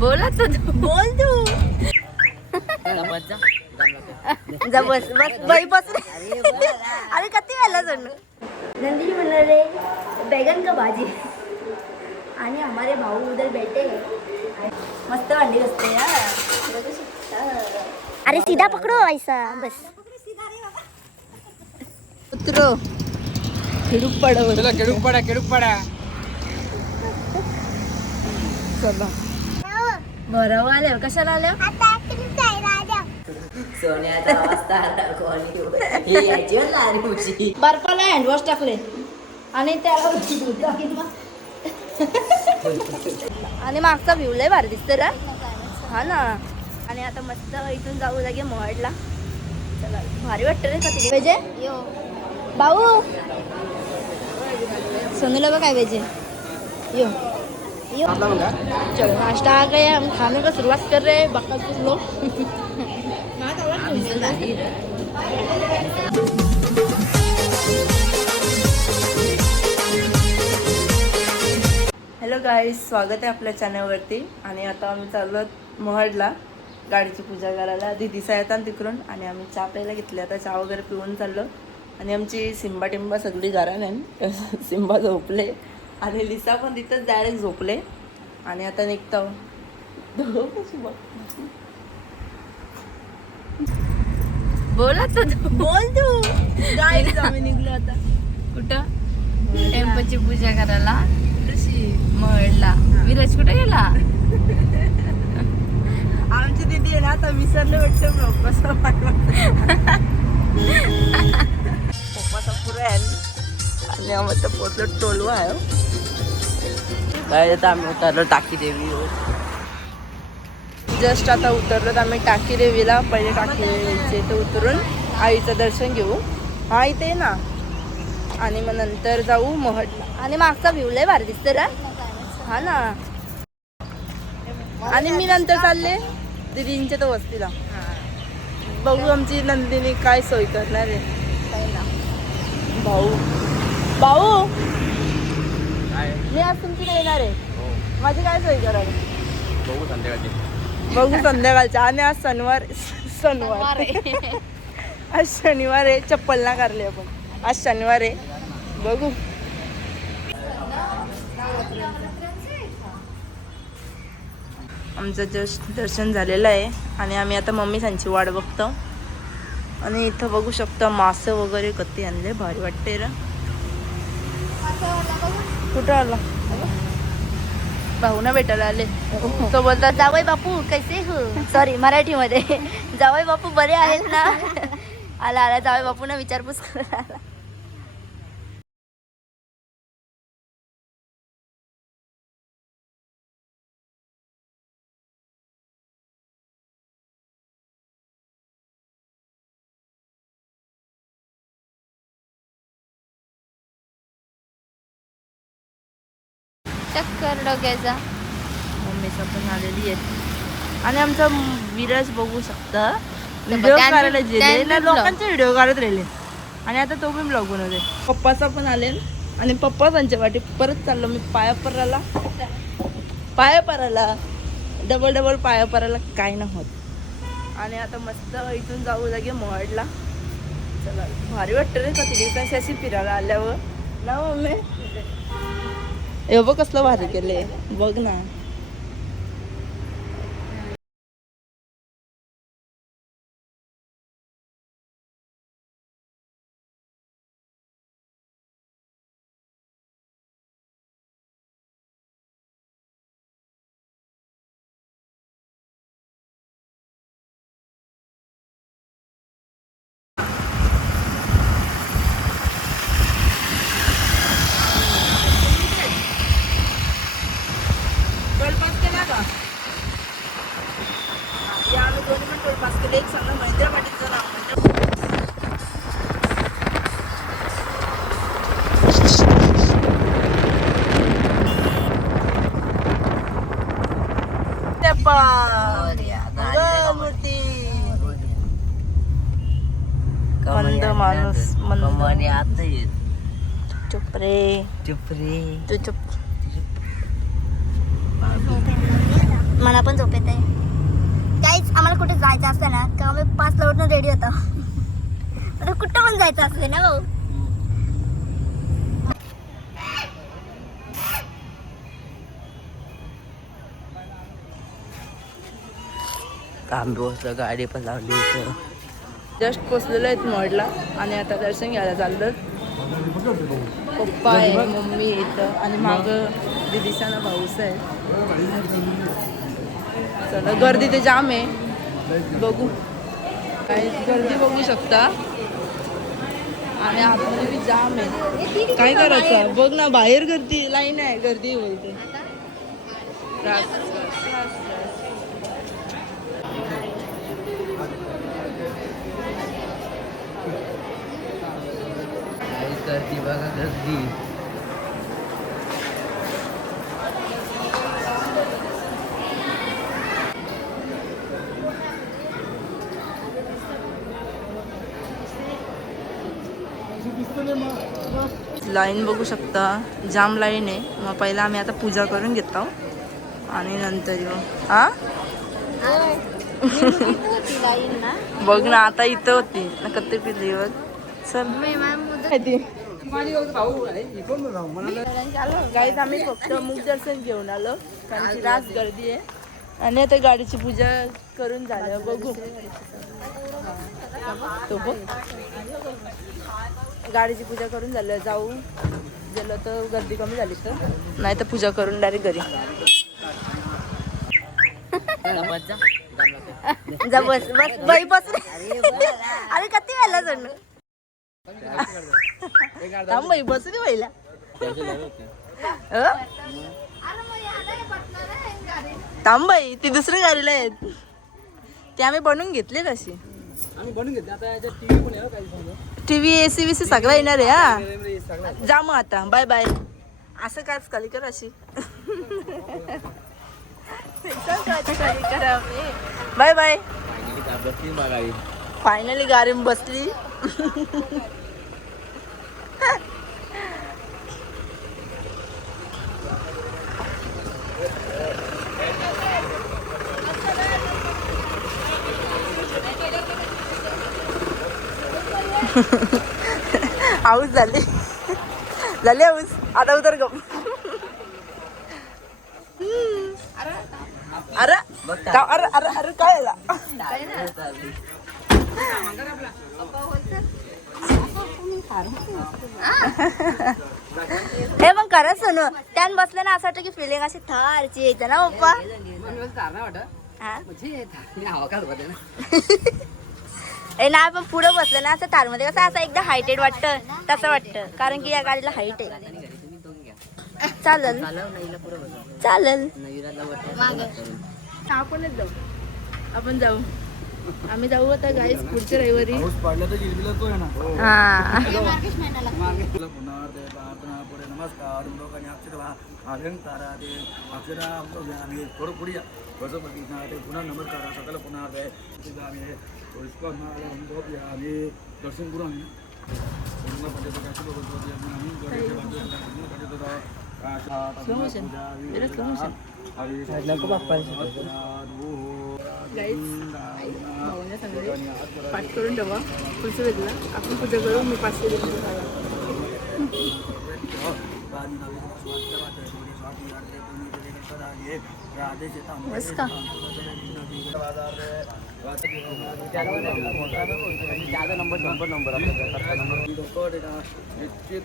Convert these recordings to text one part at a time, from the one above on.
बोला तर बोल तू. जा. बस बस बाई बस. अरे किती वेळा जण नंदिनी म्हणणार रे बैगन का भाजी? आणि हमारे भाऊ उधर बैठे हैं. मस्त अंडी असते अरे सीधा पकडो ऐसा बस. उतरो. खिडूक पडव चला केडूक पडा केडूक पडा. चला. बरं आल्या कशाला आल्या बर्फाला हँडवॉश टाकले आणि त्याला दूध टाकीन मग. आणि मागचा व्ह्यू लय भारी दिसते रे. हा ना. आणि आता मस्त इथून जाऊ लागे महडला चला भारी वाटतं रे का तिथे पाहिजे भाऊ. सोनूला बघ काय पाहिजे यो यो. चलो नाश्ता आ गया हम खाने का शुरुआत कर रहे हैं बकत लोग। हॅलो गाईज स्वागत आहे आपल्या चॅनलवरती आणि आता आम्ही चाललो आहोत महडला. गाडीची पूजा करायला. दिदीसा येतात तिकडून. आणि आम्ही चहा प्यायला घेतली. आता चहा वगैरे पिऊन चाललो. आणि आमची सिंबा टिंबा सगळी घरान आहे सिंबा झोपले. आणि लिसा पण तिथंच डायरेक्ट झोपले. आणि आता निघतो. बोला तर. बोल तू. गाईज आम्ही निघलो आता. कुठं? टेम्पलची पूजा करायला. महडला विराज कुठे गेला? आमची दिदी आहे ना आता विसरले वाटतं पप्पाचा पप्पाचा पुरा आहे आणि आम्हाला पोचलो टोलवा आहे काय आता आम्ही उतरलो टाकी देवी जस्ट आता उतरलो तर आम्ही टाकी देवीला पहिले टाकी देवीचे इथे उतरून आईचं दर्शन घेऊ. हा इथे आहे ना. आणि मग नंतर जाऊ महडला आणि मागचा व्ह्यू लय भारी दिसते रा. हा ना. आणि मी नंतर चालले दिदींच्या तो वस्तीला. बघू आमची नंदिनी काय सोय करणार आहे? भाऊ. भाऊ? मी आज तुमच्याकडे येणार आहे. माझी काय सोय करावी? बघू संध्याकाळची. बघू संध्याकाळच्या. आणि आज शनिवार शनिवार. आज शनिवार आहे. चप्पल ना करली आपण. आज शनिवार आहे. बघू. आमचं जस्ट दर्शन झालेलं आहे. आणि आम्ही आता मम्मी सांची वाट बघतो. आणि इथं बघू शकतो मासे वगैरे कधी आणले. भारी वाटते र. कुठं आला? भाऊ ना भेटायला आले. तो बोलतात जावई बापू कैसे हो? सॉरी मराठीमध्ये. जावई बापू बरे आहेत ना? आला आला. जावई बापू ना विचारपूस करायला. आला चक्कर डोक्याचा मम्मीचा पण आलेली आहे. आणि आमचा विराज बघू शकता. व्हिडिओ गेले ना vlog. लोकांचे व्हिडिओ काढत राहिले. आणि आता तो पण ब्लॉग बनवते पप्पाचा पण आले आणि पप्पा त्यांच्या वाटी परत चाललो मी पाया पराला पाया पराला डबल डबल पाया पराला काय नाही होत. आणि आता मस्त इथून जाऊ लागे मोहडला चला भारी वाटतं रे का तिथे कशी अशी फिरायला आल्यावर. ना मम्मी? हे बघ कसलं भारी केले बघ ना. चुप रे तू चुप मला पण झोप येते काहीच आम्हाला कुठे जायचं असतं ना का आम्ही पाच लावटनं रेडी होतो. आता कुठं पण जायचं असते ना भाऊ? पोहोचलो गाडी पण लावली इथं जस्ट पोचलेलो आहेत मॉडला आणि आता दर्शन घ्यायला चाललं पप्पा आहे मम्मी इथं आणि माग दिदीचा ना भाऊस आहे. चला गर्दी ते जाम आहे. बघू. काय गर्दी बघू शकता. आणि आपली बी जाम आहे. काय करायचं? बघ ना बाहेर गर्दी लाईन आहे गर्दी होईल रास रास रास रास गर्दी बघा गर्दी. लाईन बघू शकता. जाम लाईन आहे. मग पहिला आम्ही आता पूजा करून घेतो. आणि नंतर येऊ. हा? बघ ना आता इथं होती. ना कत्ते पिली बघ. चल. गाईज आम्ही फक्त मुख दर्शन घेऊन आलो कारण की रास गर्दी आहे. आणि आता गाडीची पूजा करून झालं बघू. तो बघ. गाडीची पूजा करून झालं जाऊ. गेलं तर गर्दी कमी झाली तर. नाही तर पूजा करून डायरेक्ट घरी. जा. बस बस. By bus. रे अरे किती वेळेला जण थांब बसली पहिला? थांब ती दुसऱ्या गाडीला आहेत. ती आम्ही बनवून घेतली तशी टीव्ही एसी बीसी सगळं येणार आहे हा? जा मग आता बाय बाय. असं काच खाली कर अशी. Bye bye. फायनली गाडी बसली। आऊस झाली। झाली आऊस आता उतर ग अरे का- अरे अरे अरे काय आला हे मग खरंच सोनू त्यान बसलं ना असं वाटतं की फिलिंग अशी थारची येते ना पप्पा. हा? ए नाही पण पुढे बसलं ना असं थारमध्ये कसं असं एकदा हायटेड वाटतं तसं वाटतं. कारण की या गाडीला हाईट आहे. चालेल. चालेल आपणच जाऊ. आपण जाऊ. आम्ही जाऊ आता गाईस पुढच्या रविवारी. हा. नमस्कार. दर्शन करू आम्ही Slow motion. slow motion. सांगितले पाठ करून ठेवा. पुढचं वेळेला आपण पूजा करू मी पाचशे बस का? नंबर नंबर नंबर निश्चित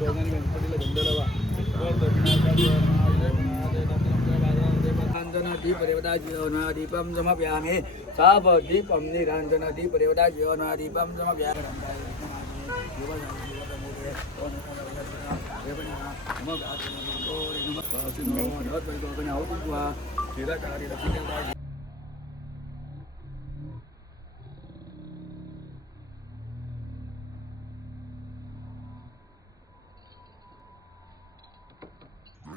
कोणी कामना पडी समजत नाही असलो बैरू दीपम समप्यामे साप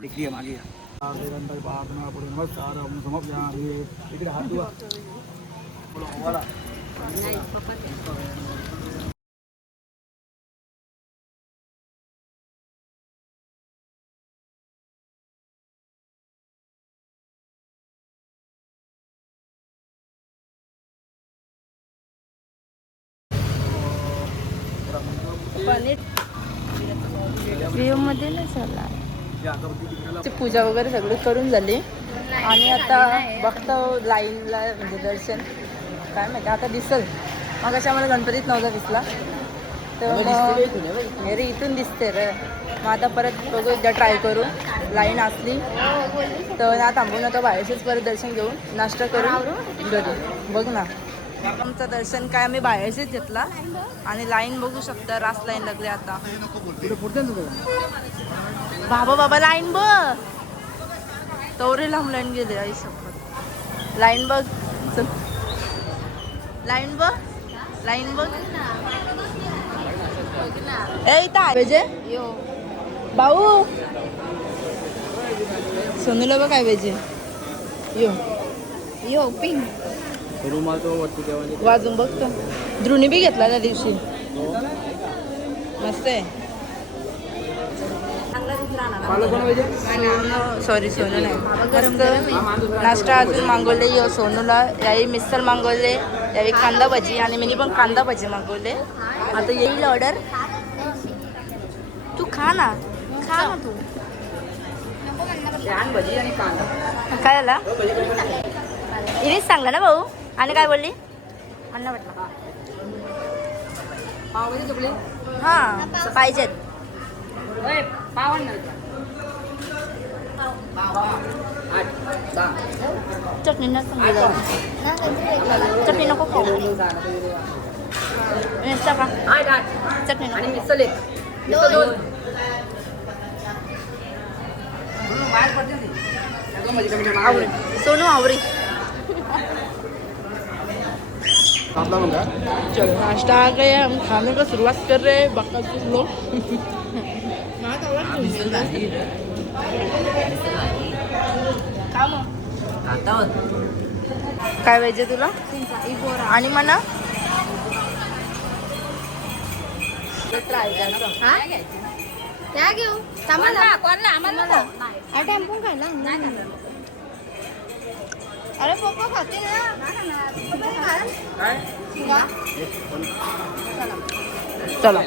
दीपम निरांजन दीप रेवदा जीवन दीपम समप्यामे मग लिखली मागे नमस्कार समजल्या इकडे हात धुवा बोला, बोला. पूजा वगैरे सगळी करून झाली. आणि आता बघतो लाईनला म्हणजे दर्शन. काय माहिती आता दिसल. मग अशा मला गणपतीत नव्हता दिसला. तर मग अरे इथून दिसते रे. मग आता परत बघू एकदा ट्राय करू. लाईन असली. तर ना थांबून आता बाहेरचेच परत दर्शन घेऊन नाश्ता करून घरी. बघ ना. आमचं दर्शन काय आम्ही बाहेरचेच घेतला. आणि लाईन बघू शकता रास लाईन लागली आता. बाबा बाबा लाईन बघ. तवरे लांब लाईन गेले आई शपथ लाईन बघ. चल. लाईन बघ. लाईन बघ. पाहिजे भाऊ. सोनूला बघ काय पाहिजे यो. यो देवाने वाजून बघतो. द्रुणी बी घेतला त्या दिवशी. मस्त आहे पालक कोण पाहिजे सोनू सॉरी सोनू नाही. नाश्ता अजून मागवले यो सोनूला. यावेळी मिसळ मागवले यावेळी कांदा भजी आणि मी पण कांदा भजी मागवले. आता येईल ऑर्डर तू खा ना. खा ना तू. काय आला इरीच सांगला ना भाऊ. आणि काय बोलली? पाव तुपले हां पाहिजेत. चटणी चटणी नको खाऊ नुसता का चटणी नको मिसळ एक आवरी सोनू आवरी आपला नाश्ता आ गया हम खाने का शुरुआत कर रहे हैं बाकी लोग। आता काय पाहिजे तुला? आणि म्हणा. त्या घेऊ आम्हाला टेम्पो खायला अरे पप्पा खाते ना चला.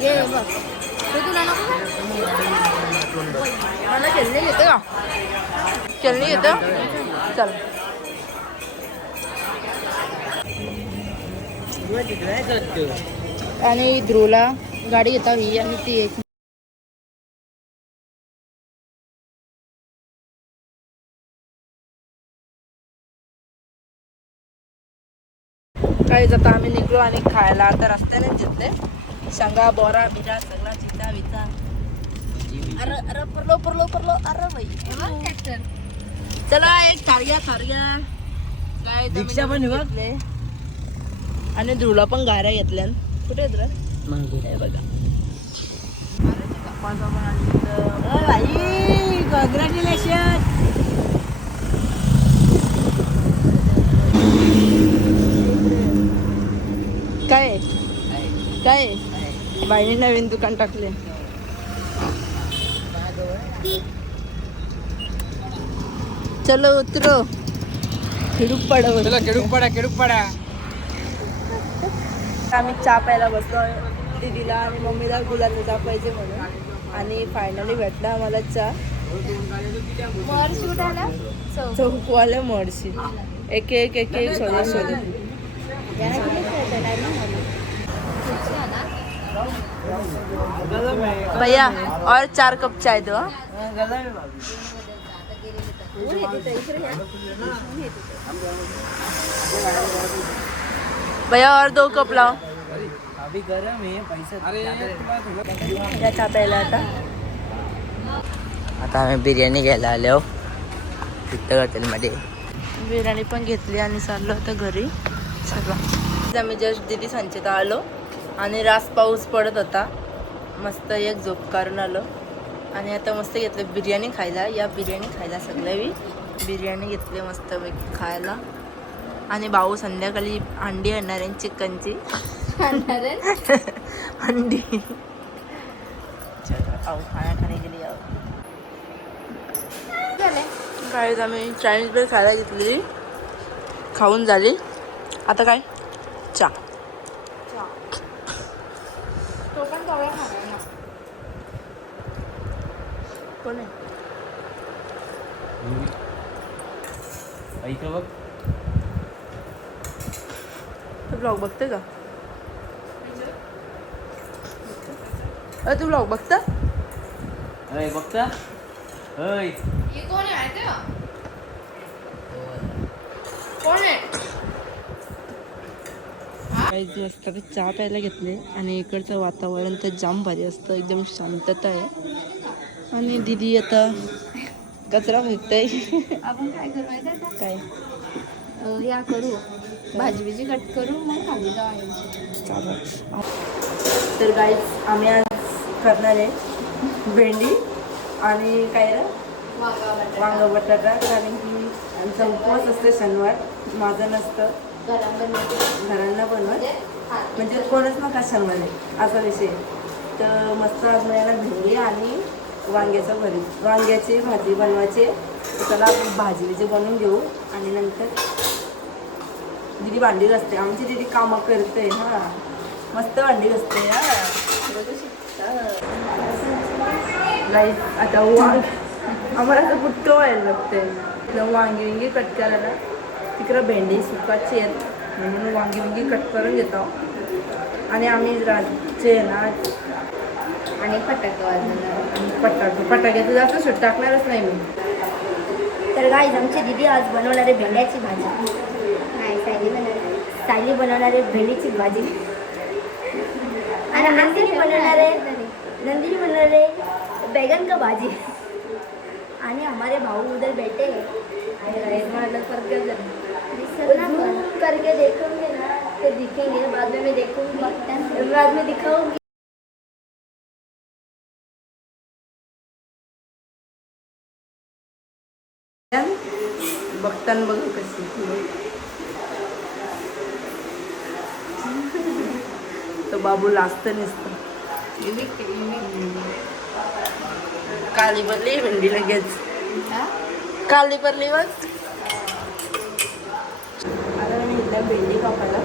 घे बघ. ते तुला नको का? मला खेळणी घेतं का? खेळणी घेतं चल. आणि ध्रुवला गाडी घेता ही आणि ती एक काय जाता आम्ही निघलो आणि खायला. आता रस्त्यानेच घेतले शेंगा बोरा बिरा सगळा चिता विता अरे अरे परलो परलो परलो अरे बाई चला एक खारग्या खारग्या काय दीक्षा पण आहे. घेतले आणि ध्रुवला पण गाऱ्या घेतल्या कुठे आहेत रे हे बघा. भाई कॉंग्रॅच्युलेशन काय आहे? काय आहे? बाईने नवीन दुकान टाकले. चलो उतरो. खिडूक पडव चला केडूक पडा केडूक पडा आम्ही चहा प्यायला बसलो. दीदीला आणि मम्मीला गुलाबचा चहा पाहिजे म्हणून. आणि फायनली भेटला आम्हाला चहा. चौ चौकवाले मडशी एक एक एक एक शोधत शोधत भैया और चार कप चाय दो? भैया और दो कप लाओ। अभी गरम है पैसे प्यायला आता आता आम्ही बिर्याणी घ्यायला आलो तिथं हॉटेलमध्ये. बिर्याणी पण घेतली आणि चाललो होतं घरी. सगळं आम्ही जस्ट दिदी संचित आलो. आणि रास पाऊस पडत होता. मस्त एक झोप काढून आलो. आणि आता मस्त घेतलं बिर्याणी खायला. या बिर्याणी खायला सगळ्यावी बिर्याणी घेतली मस्तपैकी खायला. आणि भाऊ संध्याकाळी अंडी आणणार आहे चिकनची. अंडी. खाने के लिए आओ काय आम्ही चायनीज बेल खायला घेतली. खाऊन झाली. आता काय चा तो पण कवळा खाणार ना कोण आहे? ऐकलं बघ? तू ब्लॉग बघते का? अ तू ब्लॉग बघता? अय बघता? अय हे कोण आहे कोण आहे? काही मस्त चहा प्यायला घेतले आणि इकडचं वातावरण तर जाम भारी असतं एकदम शांतता आहे. आणि दिदी आता कचरा फेकते आपण काय करू माहिती आहे काय? अं, या करू. भाजी बिजी कट करू मग खाली जाऊ चालेल. तर गाईज आम्ही आज करणार आहे भेंडी आणि काय रे? वांग बटाटा. कारण की आमचा उपवास असते शनिवार. माझं नसतं. घरांना बनवत. म्हणजे कोणच नका शनिवारी. असा विषय तर मस्त आज मिळाला भेंडी आणि वांग्याचं भरीत वांग्याची भाजी बनवायची. त्याला आपण भाजी बिजी बनवून घेऊ आणि नंतर दिदी भांडी असते. आमची दिदी कामं करते हां. मस्त भांडी असते हा. लाइट आता वांग आम्हाला तर कुठं व्हायला लागते. इकडं वांगी विंगी कट करायला. तिकडं भेंडी सुकाची आहेत. म्हणून वांगी विंगी कट करून घेतो. आणि आम्ही रातचे ना आणि फटाके वाजवणार. आणि पटाके पटाक्याचं जास्त सुट टाकणारच नाही मी. तर गाईज आमची दिदी आज बनवणार आहे भेंड्याची भाजी. नाही सायली बनवणार. सायली बनवणार आहे भेंडीची भाजी. आणि नंदिनी बनवणार आहे. नंदिनी बनवणार आहे बैगन का भाजी. आणि हमारे भाऊ उधर बैठे करके देखूंगे ना तो दिखेंगे बाद में मैं देखूंगी. बाद में दिखाऊंगी. बघताना बघ कशी. तो बाबू लाजत नसतं. काली भरली भेंडी लगेच. काली भरली बघ आता मी इथल्या भेंडी कापायला.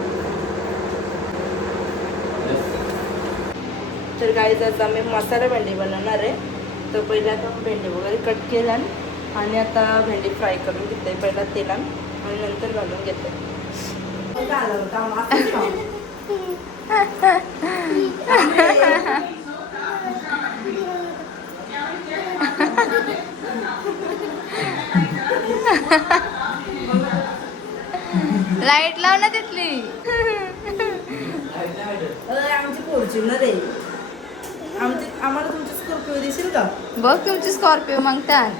तर काही आता मी मसाला भेंडी बनवणार आहे. तर पहिला आता भेंडी वगैरे कट आणि आता भेंडी फ्राय करून घेते पहिला तेलात आणि नंतर घालून घेते. लाइट लाव ना तिथली. आमची फॉर्च्युनर आहे आमची आम्हाला तुमची स्कॉर्पिओ दिसेल का? बघ तुमची स्कॉर्पिओ मागतात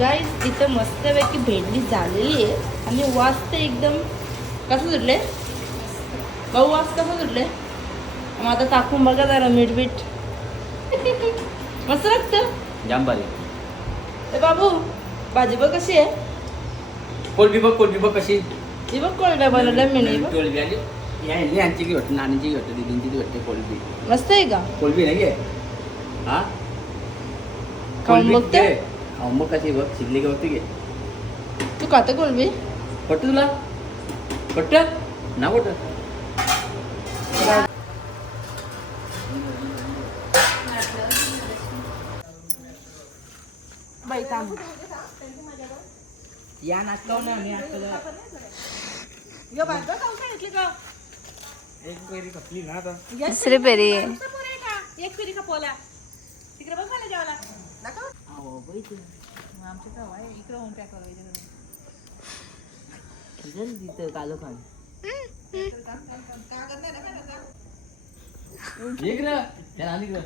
गाईज इथं मस्तपैकी भेंडी झालेली आहे. आणि वास तर एकदम कसं सुटले भाऊ वास कसं सुटले मग आता टाकून बघा जरा मीठ बीठ मस्त लागतं जाम भारी. ए बाबू भाजी बघ कशी आहे. कोलबी बघ कोलबी बघ कशी. ही बघ कोळब्या बनवल्या मी कोलबी आली. यांची की वाटतं नानीची की वाटतं दिदींची की वाटते कोलबी. मस्त आहे का? कोलबी नाही आहे हा? खाऊन बघते? बघ कशी बघ शिजली का बघते घे तू खातं कोळबी पट्ट तुला? पट्ट ना पट्ट बाई थांब. या नाटकाव ना मी एक पेरी खपली ना आता. दुसरी पेरी एक फेरी का पोला तिकडे बघ मला जेवायला. तिथं कालो खान. एक ना त्या नानी कर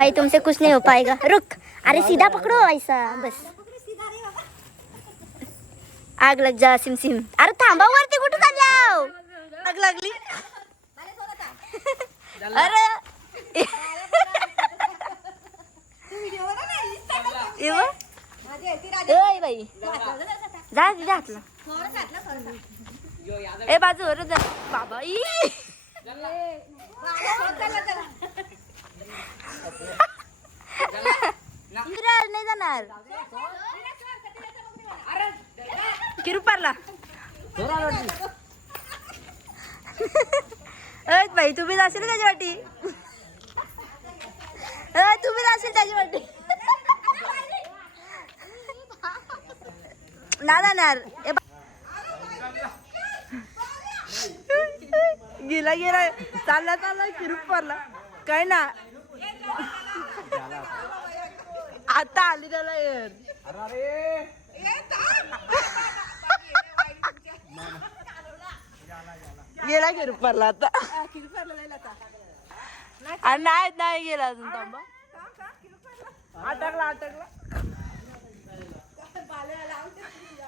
भाई तुमसे कुछ नहीं हो पाएगा. रुक. अरे सीधा पकड़ो ऐसा बस. आग लग जा सिम सिम. अरे थांबा वरती कुठं चाललाव आग लागली. अरे ये बघ. ए बाई जा तिथे हातला ए बाजूवर जा. बाबा ई. विराज नाही जाणार. किरुपारला. अय बाई तुम्ही जाशील त्याची वाटी? तुम्ही जाशील त्याची वाटी? ना जाणार गेला गेला. चालला चालला किरुपारला काय ना? आता आली त्याला येर गेला किरुपारला आता. अरे नाही नाही गेला अजून थांबा अटकला अटकला.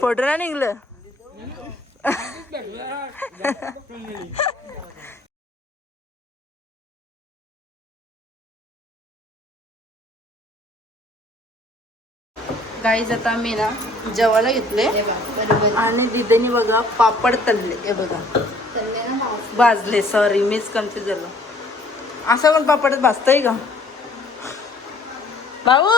फोटो ना निघलं. गाईज आता मी ना जेवायला घेतले आणि दिदीने बघा पापड तळले हे बघा. भाजले. सॉरी मीच कन्फ्युज झालो. असं पण पापडात भाजतंय का? भाऊ!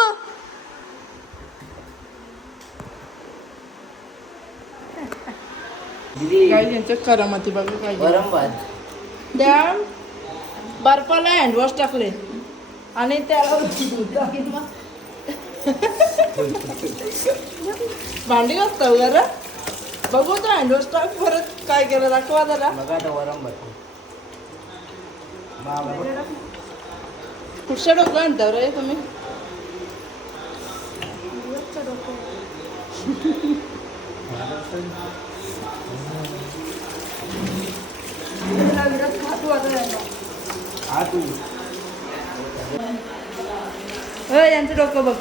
गाई यांच्या करामती बघा काय भात त्या बर्फाला हँडवॉश टाकले. आणि त्याला भांडी घासता जरा. बघू तो हँडवॉश टाक परत काय केलं दाखवा जरा. बघा आता कुठच्या डोकं आणता रे तुम्ही. यांचं डोकं बघ.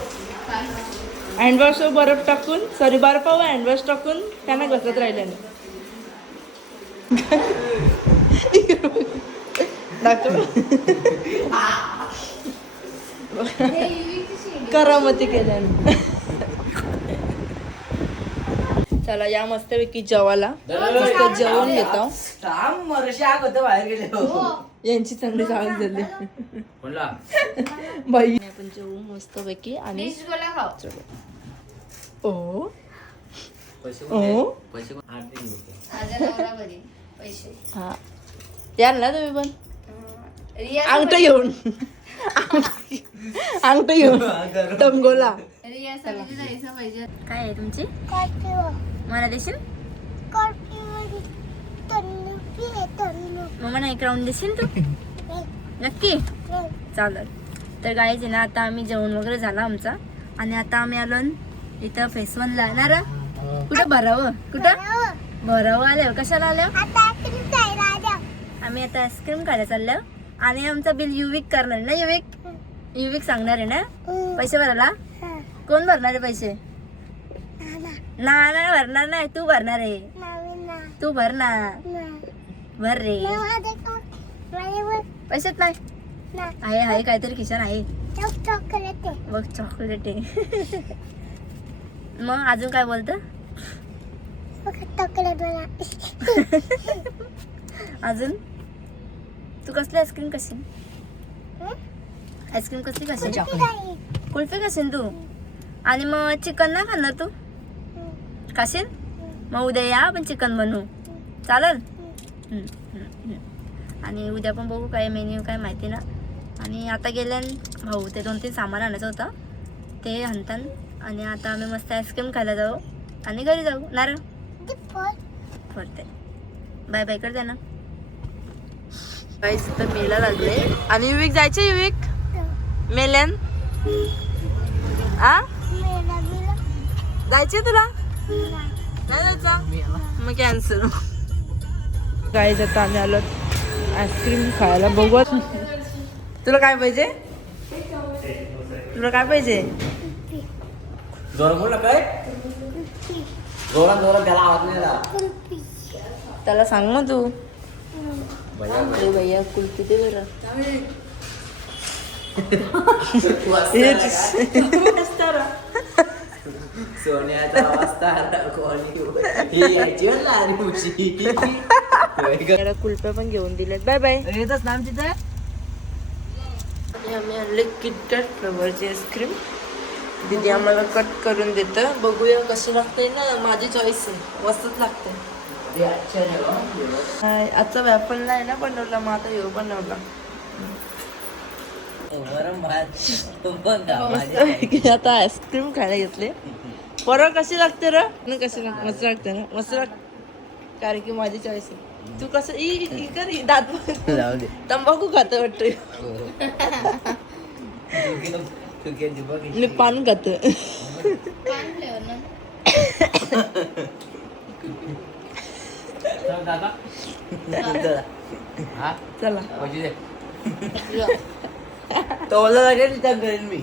हँडवॉश बर्फ टाकून सॉरी बर्फावर हँडवॉश टाकून त्यांना घसत राहिले दाखव. करामती केल्याने. चला या मस्तपैकी जेवायला. मस्त जेवण घेतो. थांब वर्ष आग होतं बाहेर गेले हो. यांची चांगली चाळ झाली. बाई. आपण जेवू मस्तपैकी आणि ओ. पैसे ओ. हा. याल ना तुम्ही पण? अंगठ घेऊन. अंगठ घेऊन. टंगोला. काय आहे तुमची? मला देशील? मग मला एक राऊंड देशील तू? नक्की? चालेल. तर गाईज आहे ना आता आम्ही जेवण वगैरे झाला आमचा. आणि आता आम्ही आलो इथं फेस वनला ना रे कुठं? भरावं? कुठं? भरावं. आल्यावर. कशाला आल्यावर? आम्ही आता आईस्क्रीम खायला चाललो. आणि आमचा बिल युविक करणार ना युविक युविक सांगणार आहे ना? पैसे भरायला? कोण भरणार आहे पैसे? ना ना भरणार नाही तू भरणार आहे. तू भर ना. भर रे. पैसेच नाही. आहे आहे काहीतरी खिशान आहे. बघ चॉकलेट आहे. मग अजून काय बोलत? अजून? तू कसली आईस्क्रीम कशी आईस्क्रीम कसली कशी कुल्फी कशी तू? आणि मग चिकन नाही खाणार तू? खाशील? मग उद्या या आपण चिकन बनवू. चालेल? आणि उद्या पण बघू काय मेन्यू काय माहिती ना. आणि आता गेल्यान भाऊ ते दोन तीन सामान आणायचं होतं. ते आणतान आणि आता आम्ही मस्त आईस्क्रीम खायला जाऊ. आणि घरी जाऊ. नारळ? फरते बाय बाय कर ना. गाईस मेला लागले. आणि युविक जायचे युविक मेल्यान? आ? जायचे तुला? नाही जायचं? मग कॅन्सल गाईज आता आम्ही आलो आईस्क्रीम खायला बघू तुला काय पाहिजे? तुला काय पाहिजे? जोर बोल ना काय? जोरात जोरात त्याला आवाज नाही आला त्याला सांग मग तू. भैया कुल्फी दे बरं. सोन्याचा वाजता कुल्फ्या पण घेऊन दिल्यात बाय बाय. येतच ना तिथे आणि आम्ही आणले किटकॅट फ्लेवरची आईस्क्रीम. दीदी आम्हाला कट करून देतं. बघूया कशी लागते ना. माझी चॉईस आहे. मस्तच लागते आजचा व्यापल नाही ना बनवला. मग आता ह्यो बनवला. आता आईस्क्रीम खायला घेतले. परवा कशी लागते र? न कशी लागते? मस्त लागते ना? मस्त लाग कारण की माझी चॉईस आहे. तू कसं ई ई कर ई, दात बघ. जाऊ दे. तंबाखू खातो वाटतं. मी पान खातो दादा. हा? चला. तो लागेल त्या करेन मी.